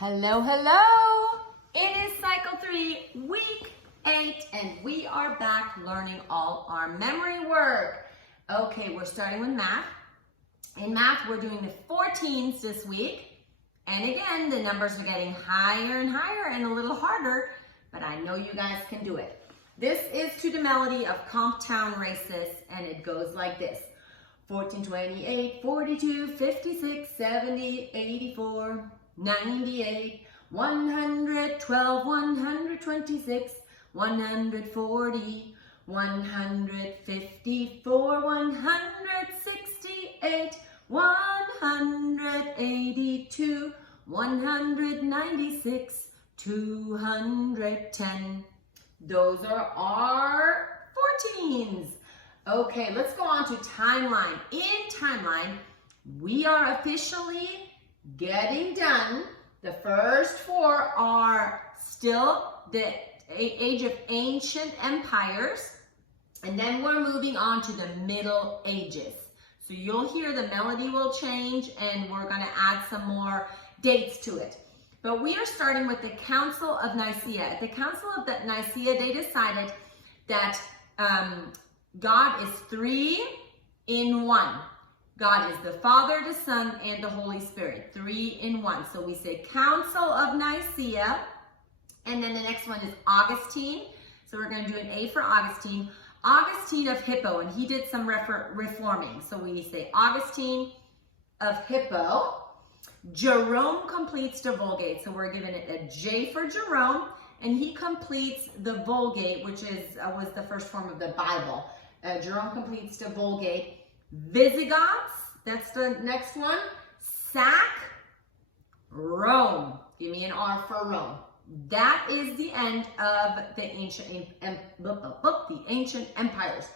Hello, hello! It is Cycle 3, Week 8, and we are back learning all our memory work. Okay, we're starting with math. In math, we're doing the 14s this week. And again, the numbers are getting higher and higher and a little harder, but I know you guys can do it. This is to the melody of Comptown Races, and it goes like this. 14, 28, 42, 56, 70, 84, 98, 112, 126, 140, 154, 168, 182, 196, 210. Those are our 14s. Okay, let's go on to timeline. In timeline, we are officially getting done. The first four are still the age of ancient empires, and then we're moving on to the Middle Ages. So you'll hear the melody will change, and we're going to add some more dates to it. But we are starting with the Council of Nicaea. At the Council of Nicaea, they decided that God is three in one. God is the Father, the Son, and the Holy Spirit. 3 in 1. So we say Council of Nicaea. And then the next one is Augustine. So we're going to do an A for Augustine. Augustine of Hippo. And he did some reforming. So we say Augustine of Hippo. Jerome completes the Vulgate. So we're giving it a J for Jerome. And he completes the Vulgate, which was the first form of the Bible. Jerome completes the Vulgate. Visigoths, that's the next one. Sac, Rome. Give me an R for Rome. That is the end of the ancient empires.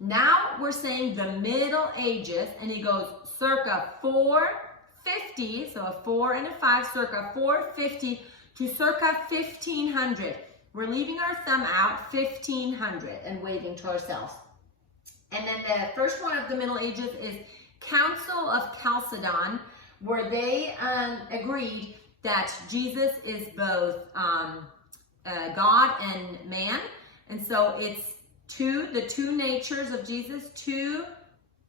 Now we're saying the Middle Ages, and it goes circa 450, so a 4 and a 5, circa 450 to circa 1500. We're leaving our thumb out, 1500, and waving to ourselves. And then the first one of the Middle Ages is Council of Chalcedon, where they agreed that Jesus is both God and man. And so it's the two natures of Jesus, two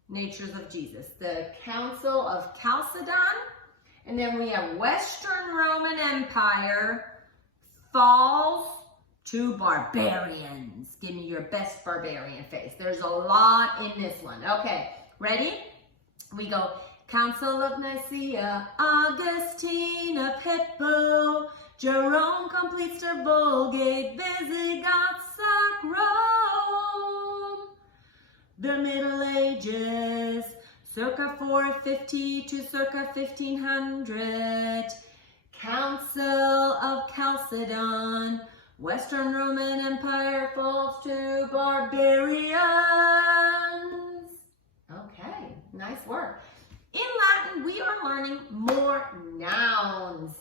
natures of Jesus. The Council of Chalcedon, and then we have Western Roman Empire falls to barbarians. Give me your best barbarian face. There's a lot in this one. Okay, ready? We go Council of Nicaea, Augustine of Hippo, Jerome completes the Vulgate, Visigoths sack Rome. The Middle Ages, circa 450 to circa 1500. Council of Chalcedon, Western Roman Empire falls to barbarians. Okay, nice work. In Latin, we are learning more nouns.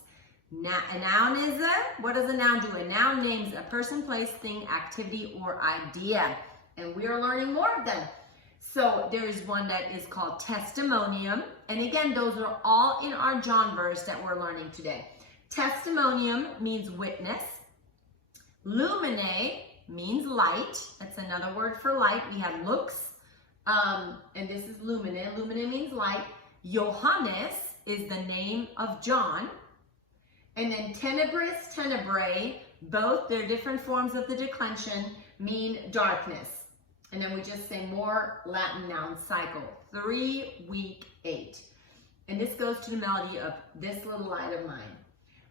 A noun is what does a noun do? A noun names a person, place, thing, activity, or idea. And we are learning more of them. So there's one that is called testimonium. And again, those are all in our John verse that we're learning today. Testimonium means witness. Lumine means light. That's another word for light. We have lux, and this is lumine. Lumine means light. Johannes is the name of John. And then tenebris, tenebrae, both, they're different forms of the declension, mean darkness. And then we just say more Latin noun cycle. 3, week 8. And this goes to the melody of this little light of mine.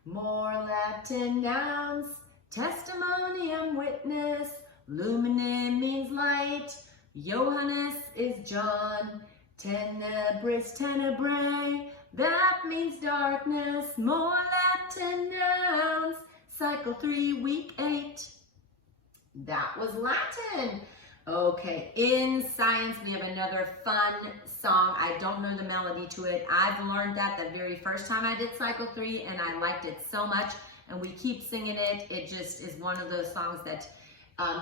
More Latin nouns. Testimonium, witness. Lumine means light. Johannes is John. Tenebris, tenebrae. That means darkness. More Latin nouns. Cycle 3, week 8. That was Latin. Okay, in science, we have another fun song. I don't know the melody to it. I've learned that the very first time I did Cycle 3, and I liked it so much. And we keep singing it. It just is one of those songs that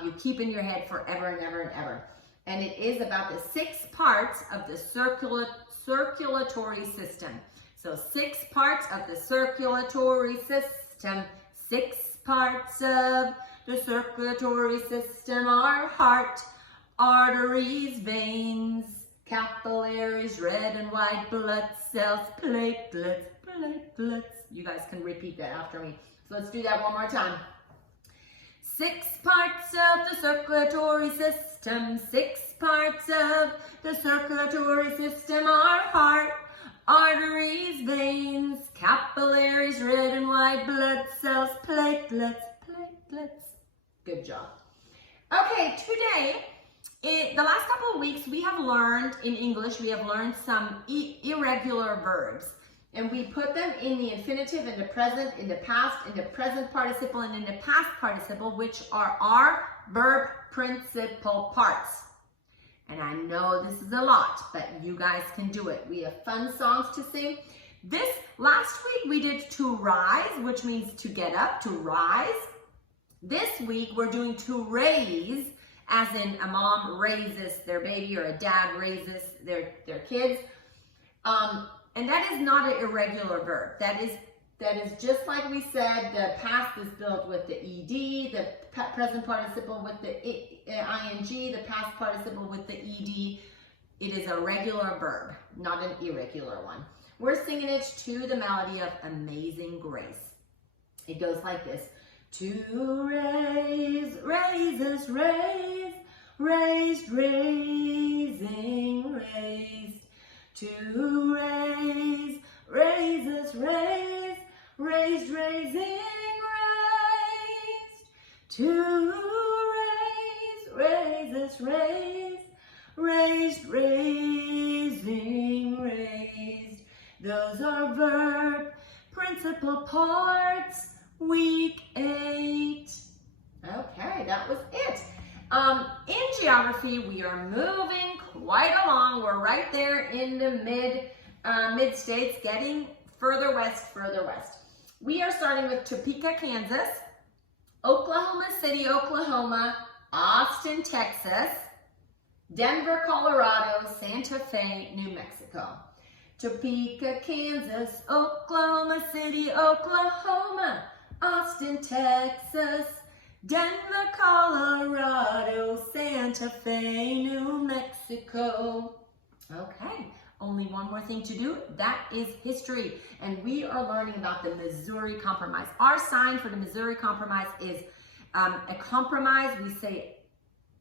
you keep in your head forever and ever and ever. And it is about the 6 parts of the circulatory system. So 6 parts of the circulatory system. 6 parts of the circulatory system are heart, arteries, veins, capillaries, red and white blood cells, platelets, platelets. You guys can repeat that after me. So let's do that one more time. 6 parts of the circulatory system. 6 parts of the circulatory system are heart, arteries, veins, capillaries, red and white blood cells, platelets, platelets. Good job. Okay, today, the last couple of weeks, we have learned in English, we have learned some irregular verbs. And we put them in the infinitive, in the present, in the past, in the present participle, and in the past participle, which are our verb principal parts. And I know this is a lot, but you guys can do it. We have fun songs to sing. This last week we did to rise, which means to get up, to rise. This week we're doing to raise, as in a mom raises their baby or a dad raises their kids. And that is not an irregular verb. That is just like we said, the past is built with the ed, the present participle with the ing, the past participle with the ed. It is a regular verb, not an irregular one. We're singing it to the melody of Amazing Grace. It goes like this. To raise, raises, raise, raised, raising, raised. To raise, raises, raise, raised, raising, raised. To raise, raises, raise, raised, raising, raised. Those are verb principal parts, week 8. Okay, that was it. In geography, we are moving quite along. We're right there in the mid states, getting further west, further west. We are starting with Topeka, Kansas, Oklahoma City, Oklahoma, Austin, Texas, Denver, Colorado, Santa Fe, New Mexico. Topeka, Kansas, Oklahoma City, Oklahoma, Austin, Texas, Denver, Colorado, Santa Fe, New Mexico. Okay, only one more thing to do. That is history. And we are learning about the Missouri Compromise. Our sign for the Missouri Compromise is a compromise. We say,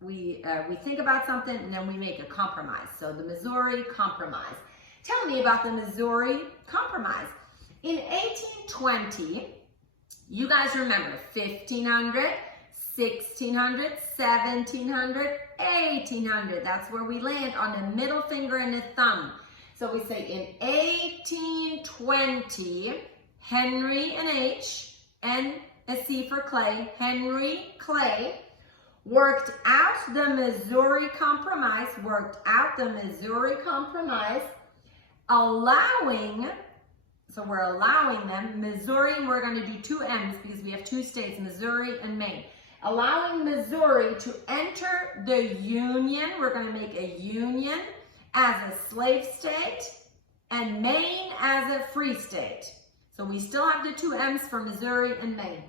we think about something and then we make a compromise. So the Missouri Compromise. Tell me about the Missouri Compromise. In 1820, you guys remember 1500, 1600, 1700, 1800. That's where we land on the middle finger and the thumb. So we say in 1820, Henry and H, and a C for Clay, Henry Clay, worked out the Missouri Compromise, allowing, so we're allowing them, Missouri, and we're going to do 2 M's because we have 2 states, Missouri and Maine. Allowing Missouri to enter the Union, we're going to make a union as a slave state, and Maine as a free state. So we still have the 2 M's for Missouri and Maine.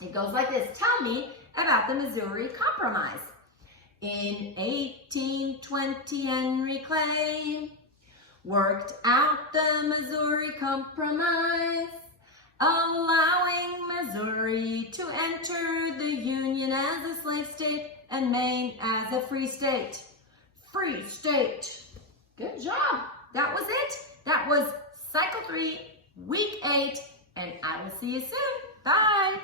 It goes like this. Tell me about the Missouri Compromise. In 1820, Henry Clay worked out the Missouri Compromise, allowing Missouri to enter the Union as a slave state and Maine as a free state. Free state. Good job. That was it. That was Cycle 3, Week 8, and I will see you soon. Bye.